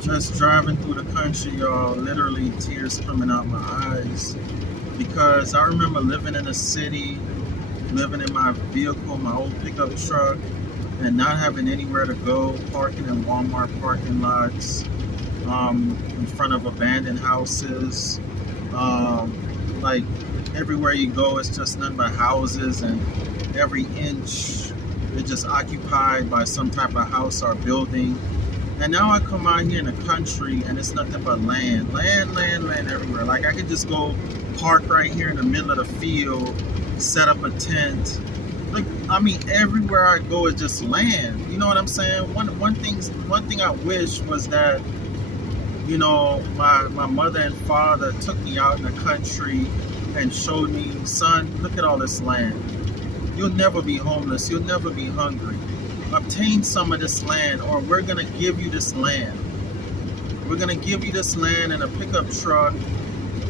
Just driving through the country, y'all, literally tears coming out my eyes because I remember living in a city, living in my vehicle, my old pickup truck, and not having anywhere to go, parking in Walmart parking lots, in front of abandoned houses. Like everywhere you go, it's just nothing but houses, and every inch is just occupied by some type of house or building. And now I come out here in the country and it's nothing but land everywhere. Like I could just go park right here in the middle of the field, set up a tent. Like I mean, everywhere I go is just land. You know what I'm saying? One thing I wish was that my mother and father took me out in the country and showed me, son, look at all this land. You'll never be homeless. You'll never be hungry. Obtain some of this land, or we're going to give you this land. We're going to give you this land and a pickup truck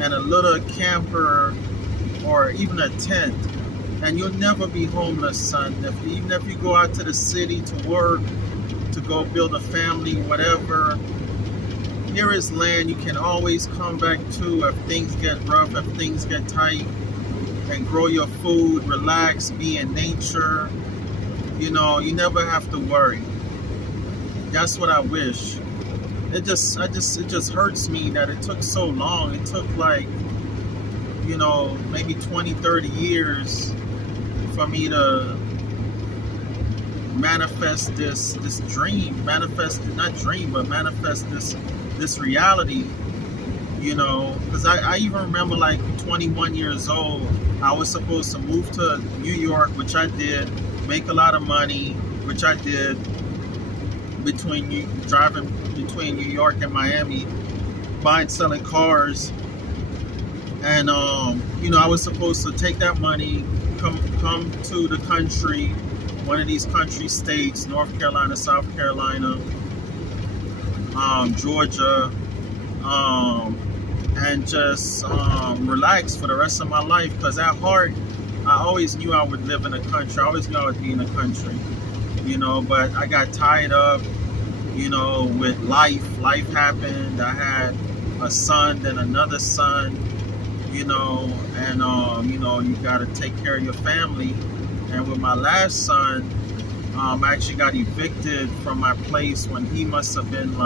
and a little camper or even a tent. And you'll never be homeless, son. Even if you go out to the city to work, to go build a family, whatever, here is land you can always come back to if things get rough, if things get tight, and grow your food, relax, be in nature. You never have to worry. That's what I wish. It just hurts me that it took so long. It took like, maybe 20, 30 years for me to manifest this dream, manifest not dream, but manifest this reality. Because I even remember like 21 years old, I was supposed to move to New York, which I did, make a lot of money, which I did, driving between New York and Miami, buying, selling cars. And I was supposed to take that money, come to the country, one of these country states, North Carolina, South Carolina, Georgia, and just relax for the rest of my life. Because at heart, I always knew I would live in a country. I always knew I would be in a country, but I got tied up, with life. Life happened. I had a son, then another son, and you got to take care of your family. And with my last son, I actually got evicted from my place when he must have been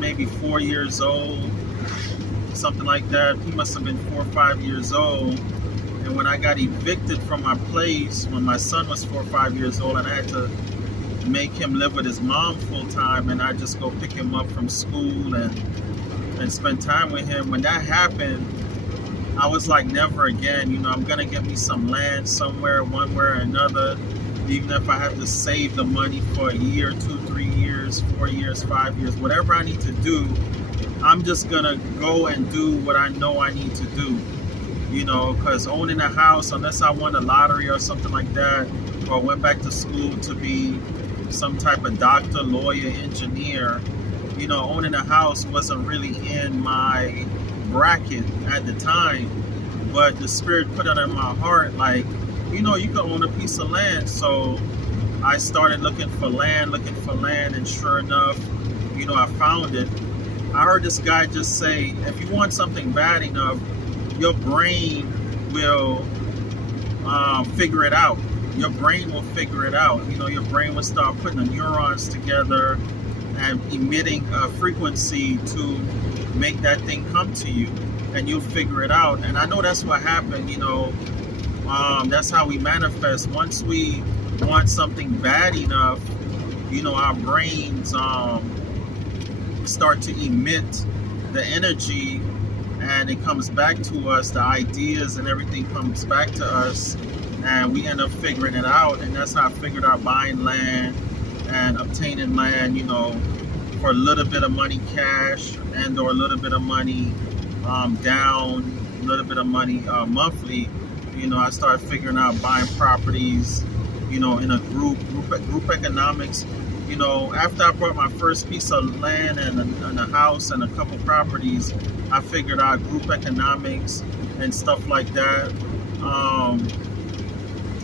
maybe 4 years old, something like that. He must have been 4 or 5 years old. And when I got evicted from my place, when my son was 4 or 5 years old, and I had to make him live with his mom full time, and I just go pick him up from school and spend time with him. When that happened, I was like, never again. I'm gonna get me some land somewhere, one way or another, even if I have to save the money for a year, 2, 3 years, 4 years, 5 years, whatever I need to do. I'm just gonna go and do what I know I need to do. Because owning a house, unless I won a lottery or something like that, or went back to school to be some type of doctor, lawyer, engineer, owning a house wasn't really in my bracket at the time. But the Spirit put it in my heart, like, you can own a piece of land. So I started looking for land, and sure enough, I found it. I heard this guy just say, if you want something bad enough, your brain will figure it out. Your brain will figure it out. Your brain will start putting the neurons together and emitting a frequency to make that thing come to you, and you'll figure it out. And I know that's what happened. That's how we manifest. Once we want something bad enough, our brains start to emit the energy, and it comes back to us. The ideas and everything comes back to us, and we end up figuring it out. And that's how I figured out buying land and obtaining land, for a little bit of money cash, and or a little bit of money down, a little bit of money monthly. I started figuring out buying properties, in a group economics. After I bought my first piece of land and a house and a couple properties, I figured out group economics and stuff like that.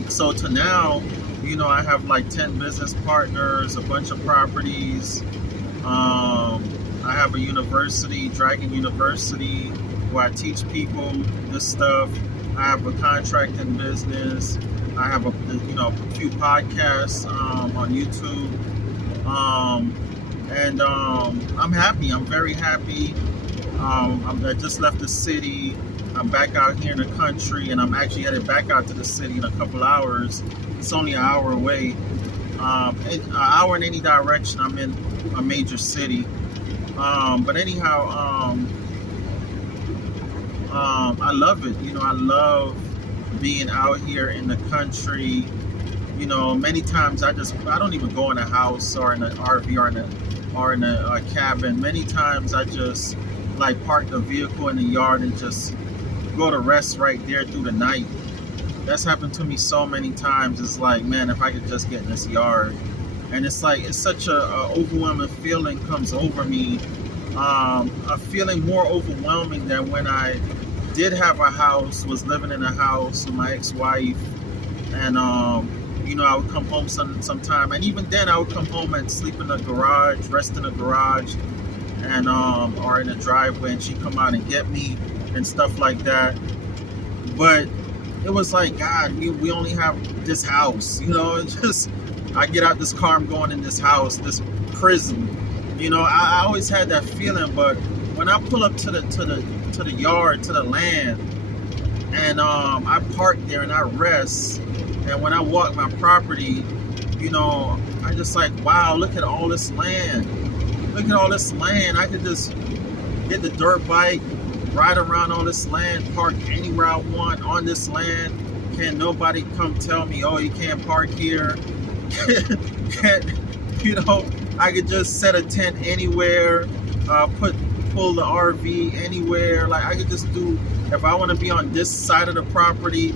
So to now, I have like 10 business partners, a bunch of properties, I have a university, Dragon University, where I teach people this stuff. I have a contracting business. I have a few podcasts on YouTube, and I'm happy. I'm very happy. I just left the city. I'm back out here in the country, and I'm actually headed back out to the city in a couple hours. It's only an hour away. An hour in any direction. I'm in a major city. But anyhow, I love it. I love being out here in the country. Many times I don't even go in a house or in an RV or in a cabin. Many times I just like park the vehicle in the yard and just go to rest right there through the night. That's happened to me so many times. It's like, man, if I could just get in this yard. And it's like, it's such a overwhelming feeling comes over me. A feeling more overwhelming than when I did have a house, was living in a house with my ex-wife. And, I would come home sometime. And even then I would come home and sleep in the garage, rest in the garage, and or in the driveway, and she'd come out and get me and stuff like that. But it was like, God, we only have this house, it's just, I get out this car, I'm going in this house, this prison. I always had that feeling. But when I pull up to the yard, to the land, and I park there and I rest, and when I walk my property, I just like, wow, look at all this land. Look at all this land. I could just get the dirt bike, ride around all this land, park anywhere I want on this land. Can't nobody come tell me, oh, you can't park here. Can't, I could just set a tent anywhere, pull the RV anywhere. Like, I could just do, if I want to be on this side of the property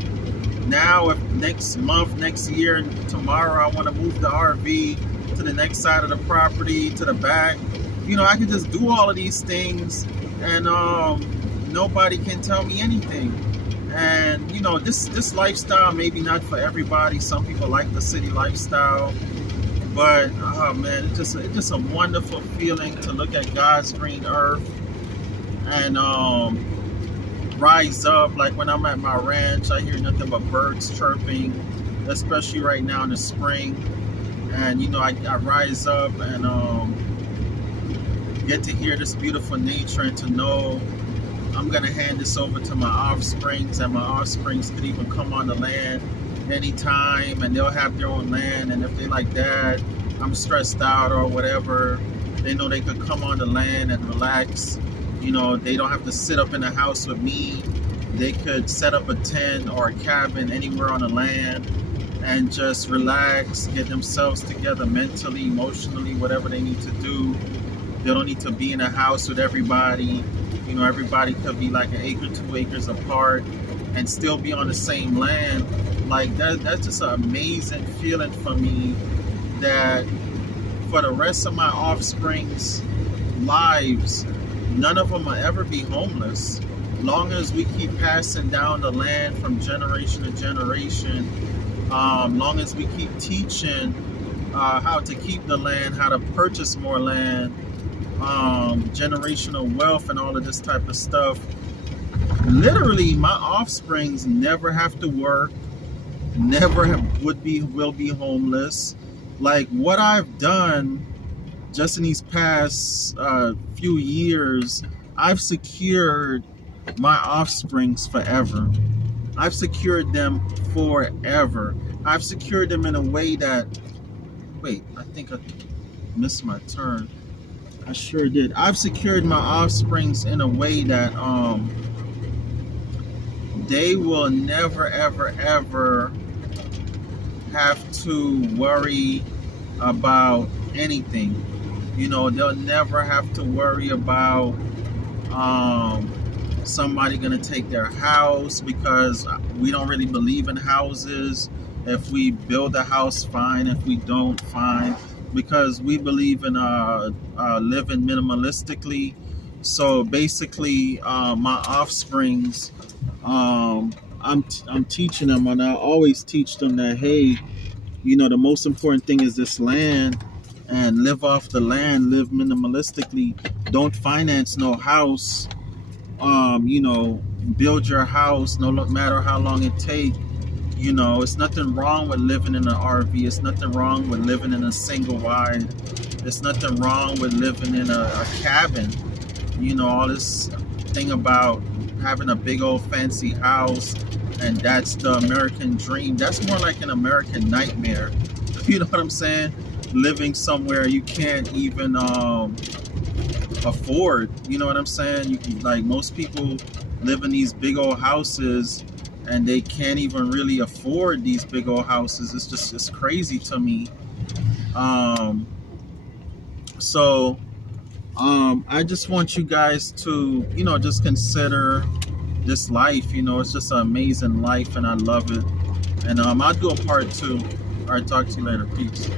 now, if next month, next year, and tomorrow I want to move the RV to the next side of the property, to the back, I could just do all of these things, and nobody can tell me anything. And this lifestyle maybe not for everybody. Some people like the city lifestyle, but oh man, it's just a wonderful feeling to look at God's green earth and rise up. Like when I'm at my ranch, I hear nothing but birds chirping, especially right now in the spring. And I rise up and get to hear this beautiful nature, and to know I'm gonna hand this over to my offsprings, and my offsprings could even come on the land anytime, and they'll have their own land. And if they like that, I'm stressed out or whatever, they know they could come on the land and relax. They don't have to sit up in the house with me. They could set up a tent or a cabin anywhere on the land and just relax, get themselves together mentally, emotionally, whatever they need to do. They don't need to be in a house with everybody. Everybody could be like an acre, 2 acres apart and still be on the same land. Like that's just an amazing feeling for me, that for the rest of my offspring's lives, none of them will ever be homeless. Long as we keep passing down the land from generation to generation, long as we keep teaching how to keep the land, how to purchase more land, generational wealth and all of this type of stuff. Literally, my offsprings never have to work, will be homeless. Like what I've done just in these past few years, I've secured my offsprings forever. I've secured them forever. I've secured them in a way that, wait, I think I missed my turn. I sure did. I've secured my offsprings in a way that they will never, ever, ever have to worry about anything. They'll never have to worry about somebody gonna take their house, because we don't really believe in houses. If we build a house, fine. If we don't, fine. Because we believe in living minimalistically. So basically, my offsprings, I'm teaching them, and I always teach them that, hey, the most important thing is this land. and live off the land, live minimalistically, don't finance no house, build your house no matter how long it takes. It's nothing wrong with living in an RV. It's nothing wrong with living in a single wide. There's nothing wrong with living in a cabin. All this thing about having a big old fancy house, and that's the American dream. That's more like an American nightmare. You know what I'm saying? Living somewhere you can't even afford. You know what I'm saying? Like most people live in these big old houses, and they can't even really afford these big old houses. It's crazy to me. So I just want you guys to, just consider this life. It's just an amazing life, and I love it. And I'll do a part 2. All right, talk to you later. Peace.